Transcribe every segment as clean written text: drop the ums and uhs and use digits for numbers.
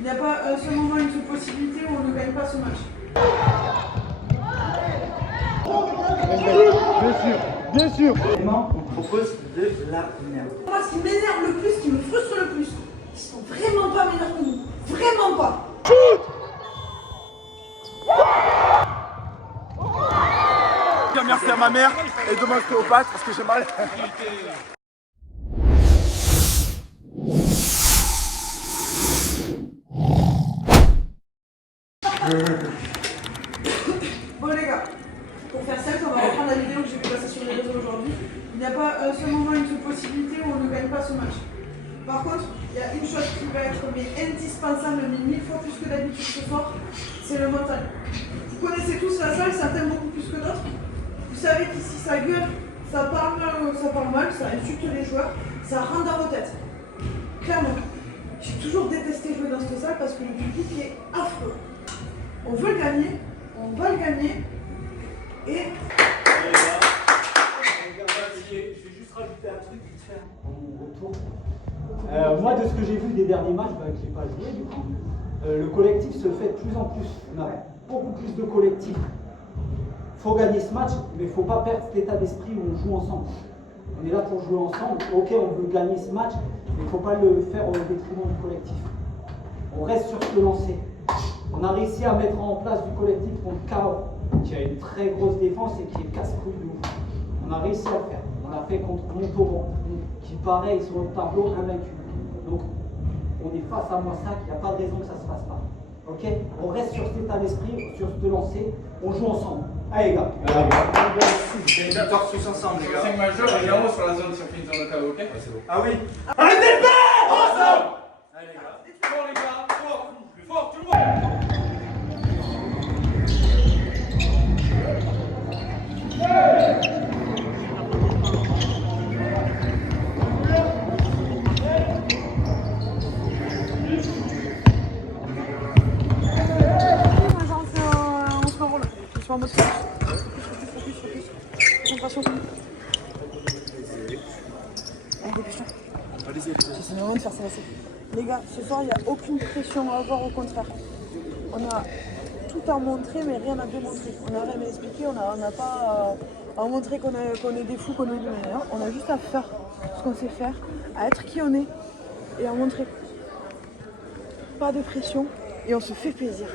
Il n'y a pas un seul moment, une seule possibilité où on ne gagne pas ce match. Bien sûr. Vraiment, on propose de la merde. Moi, ce qui m'énerve le plus, ce qui me frustre le plus, ils sont vraiment pas meilleurs que nous. Vraiment pas. Merci à ma mère et demain ostéopathe parce que j'ai mal. Bon les gars, pour faire simple, on va reprendre la vidéo que j'ai vu passer sur les réseaux aujourd'hui. Il n'y a pas un seul moment, une seule possibilité où on ne gagne pas ce match. Par contre, il y a une chose qui va être indispensable, mais 1000 fois plus que d'habitude ce soir, c'est le mental. Vous connaissez tous la salle, certains beaucoup plus que d'autres. Vous savez qu'ici ça gueule, ça parle mal, ça insulte les joueurs, ça rentre dans vos têtes. Clairement, j'ai toujours détesté jouer dans cette salle parce que le public est affreux. On veut le gagner, on va le gagner, et... Je vais juste rajouter un truc vite fait en mon retour. Moi, de ce que j'ai vu des derniers matchs, que j'ai pas joué du coup, le collectif se fait de plus en plus. On a beaucoup plus de collectif. Il faut gagner ce match, mais il ne faut pas perdre cet état d'esprit où on joue ensemble. On est là pour jouer ensemble. Ok, on veut gagner ce match, mais il ne faut pas le faire au détriment du collectif. On reste sur ce lancer. On a réussi à mettre en place du collectif contre Cahors, qui a une très grosse défense et qui est casse-couille de ouf. On a réussi à le faire. On l'a fait contre Montauban, qui pareil sur le tableau invaincu. Donc on est face à Moissac, il n'y a pas de raison que ça ne se fasse pas. Ok? On reste sur cet état d'esprit, sur ce lancer, on joue ensemble. Allez les gars. C'est une victoire tous ensemble les gars. 5 majeurs et Yaro sur la zone si on finit dans le cas, ok? C'est bon. Ah oui. Arrêtez le pas ensemble. Allez les gars. Fort les gars, fort, plus fort, tout le monde. En mode focus. Concentration. Allez, dépêche-toi. C'est le moment de faire ça. Les gars, ce soir, il n'y a aucune pression à avoir, au contraire. On a tout à montrer, mais rien à démontrer. On n'a rien à expliquer, on n'a pas à montrer qu'on est des fous, qu'on est du meilleur. On a juste à faire ce qu'on sait faire, à être qui on est et à montrer. Pas de pression et on se fait plaisir.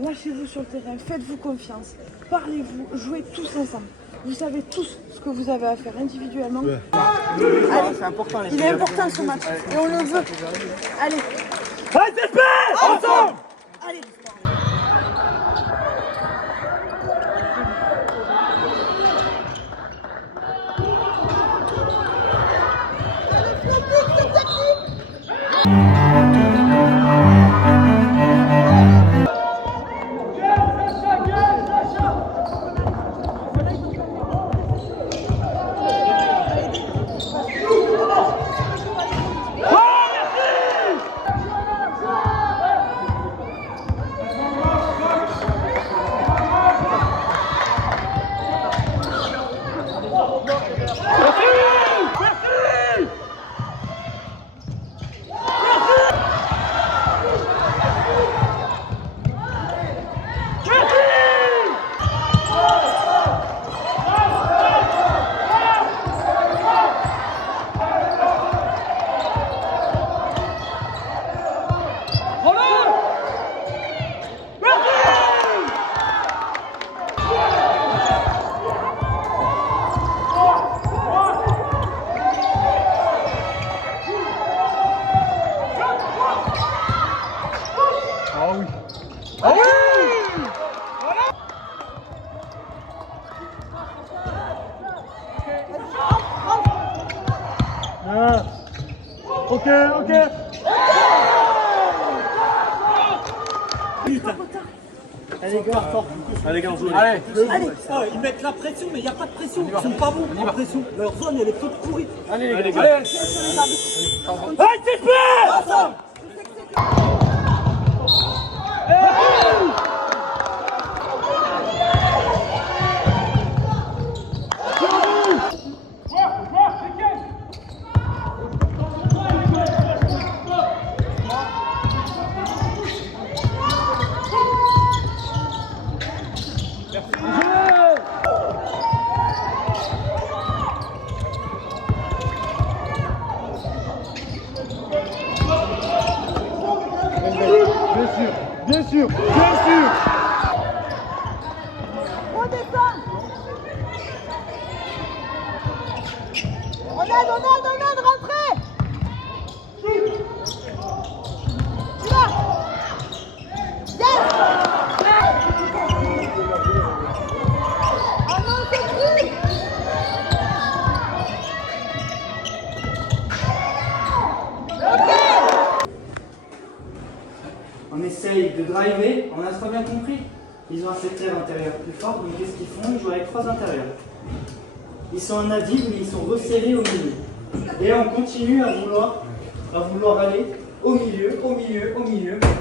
Lâchez-vous sur le terrain, faites-vous confiance, parlez-vous, jouez tous ensemble. Vous savez tous ce que vous avez à faire individuellement. Ouais. Allez, c'est important, il est important ce match et on le veut. Allez. ATP ensemble. Allez. Ok. Allez gars, fort. Allez, gars, on joue. Allez. Ils mettent la pression, mais il n'y a pas de pression. Ils sont pas bons en pression. Leur zone, elle est toute pourrie. Allez, les gars. Allez. Ensemble. Bien sûr, bien sûr. Redescends. On aide, rentrez. Tu vas. Yes. Ah non, c'est plus. On essaye de driver, on a très bien compris. Ils ont un secteur intérieur plus fort, donc qu'est-ce qu'ils font? Ils jouent avec 3 intérieurs. Ils sont en nadive, mais ils sont resserrés au milieu. Et on continue à vouloir aller au milieu,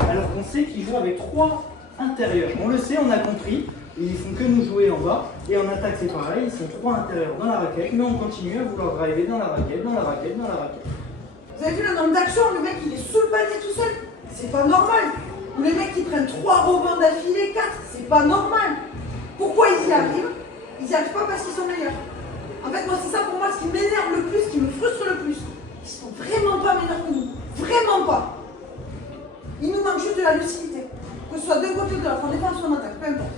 alors qu'on sait qu'ils jouent avec 3 intérieurs. On le sait, on a compris, ils font que nous jouer en bas, et en attaque c'est pareil, ils sont 3 intérieurs dans la raquette, mais on continue à vouloir driver dans la raquette. Vous avez vu le nombre d'actions, le mec il est sous le panier tout seul. C'est pas normal. Ou les mecs qui prennent 3 rebonds d'affilée, 4, c'est pas normal. Pourquoi ils y arrivent? Ils y arrivent pas parce qu'ils sont meilleurs. En fait, moi c'est ça pour moi ce qui m'énerve le plus, qui me frustre le plus. Ils sont vraiment pas meilleurs que nous. Vraiment pas. Il nous manque juste de la lucidité. Que ce soit d'un côté ou de l'autre, en défense ou en attaque, peu importe.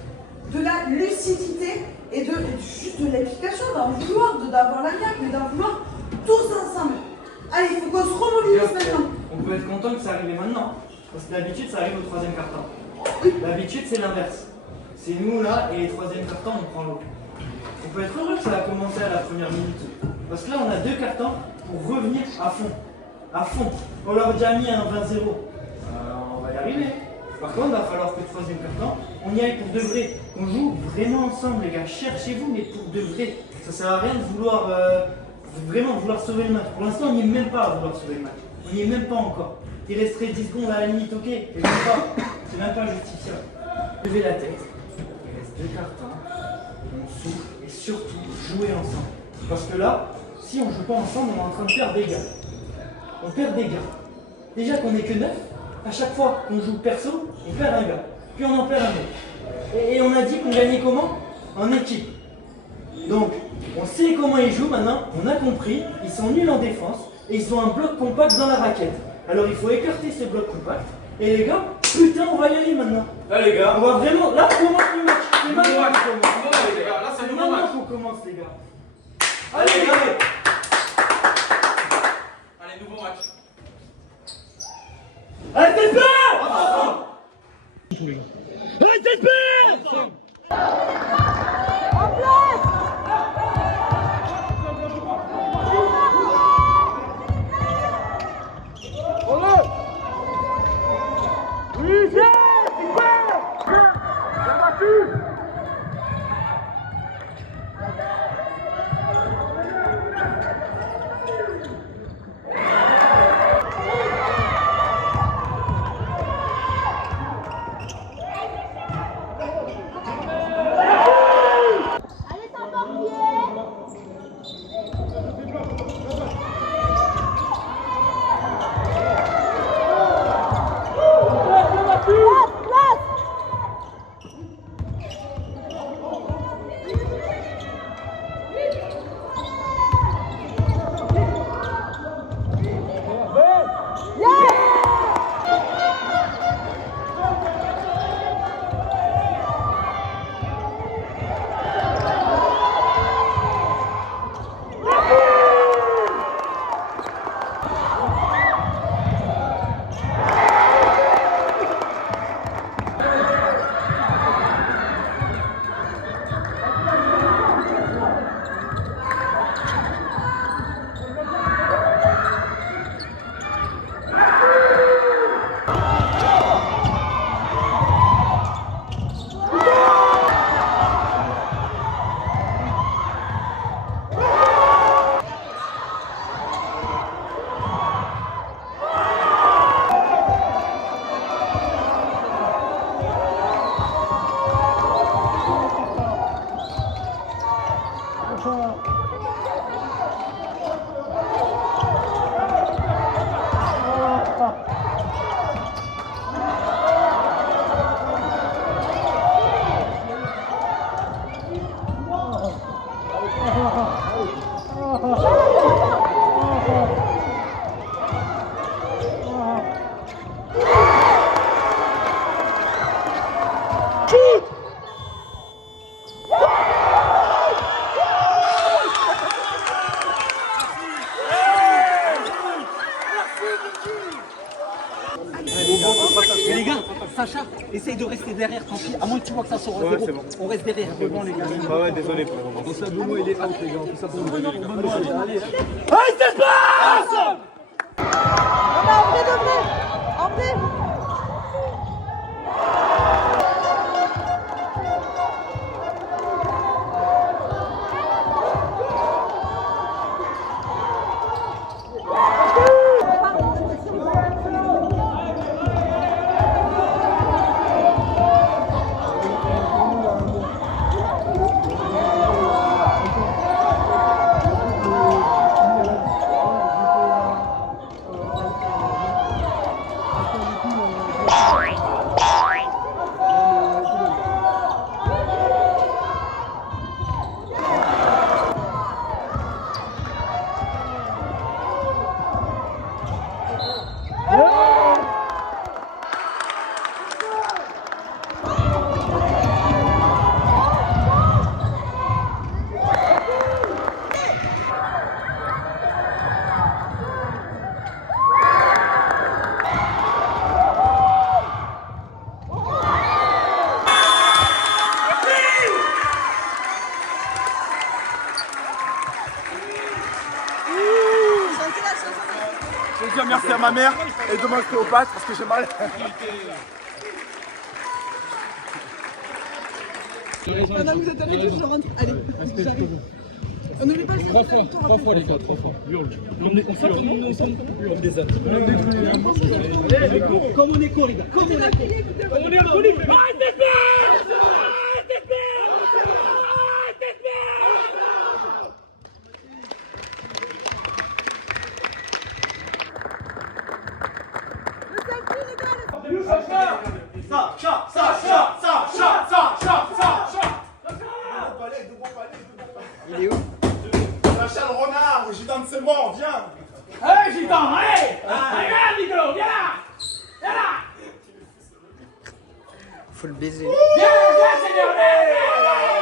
De la lucidité et juste de l'implication, d'en vouloir, d'avoir la niaque, mais d'en vouloir tous ensemble. Allez, il faut qu'on se remobilise maintenant. On peut être content que ça arrive maintenant, parce que d'habitude ça arrive au 3e quart-temps. D'habitude c'est l'inverse. C'est nous là, et 3e quart-temps on prend l'eau. On peut être heureux que ça a commencé à la première minute. Parce que là on a 2 quart-temps pour revenir à fond. À fond. On leur a déjà mis un 20-0. On va y arriver. Par contre, il va falloir que le 3e quart-temps, on y aille pour de vrai. On joue vraiment ensemble les gars. Cherchez-vous, mais pour de vrai. Ça sert à rien de vouloir vraiment vouloir sauver le match. Pour l'instant, on n'y est même pas à vouloir sauver le match. On n'y est même pas encore. Il resterait 10 secondes à la limite, ok. Et même pas. C'est même pas justifiable. Levez la tête. Il reste 2 quart-temps. On souffle et surtout jouer ensemble. Parce que là, si on ne joue pas ensemble, on est en train de perdre des gars. On perd des gars. Déjà qu'on n'est que 9, à chaque fois qu'on joue perso, on perd un gars. Puis on en perd un autre. Et on a dit qu'on gagnait comment? En équipe. Donc, on sait comment ils jouent maintenant, on a compris, ils sont nuls en défense et ils ont un bloc compact dans la raquette. Alors il faut écarter ce bloc compact. Et les gars, putain, on va y aller maintenant. Là les gars, On va vraiment. Là, on commence le match. C'est maintenant qu'on commence. Voilà, les gars, là c'est C'est le nouveau match. maintenant qu'on commence, les gars. Allez les Allez, gars. Allez, nouveau match. allez, faites peur! En place. Sacha, essaye de rester derrière, tant pis. À moins que tu vois que ça sort à 0. On reste derrière. C'est bon, les gars. Ah ouais, désolé. Bon, ça, Benoît, il est out, les gars. Ça pour vous donner, les gars. Allez. Allez, c'est pas! En vrai de vrai. En vrai. Je vais dire merci à ma mère et demain ostéopathe parce que j'ai mal. Pendant que vous êtes allés tous, je rentre. Allez, j'arrive. On n'oublie pas le 3 fois les gars, 3 fois. Comme des ânes. Comme on est con, les gars. Comme on est con. On est alcoolique. Il est où? Sacha le renard, le gitan de ses morts, viens! Hey, gitan, hey! Regarde, Nico, viens là! Viens là! Faut le baiser. Viens, Seigneur, viens!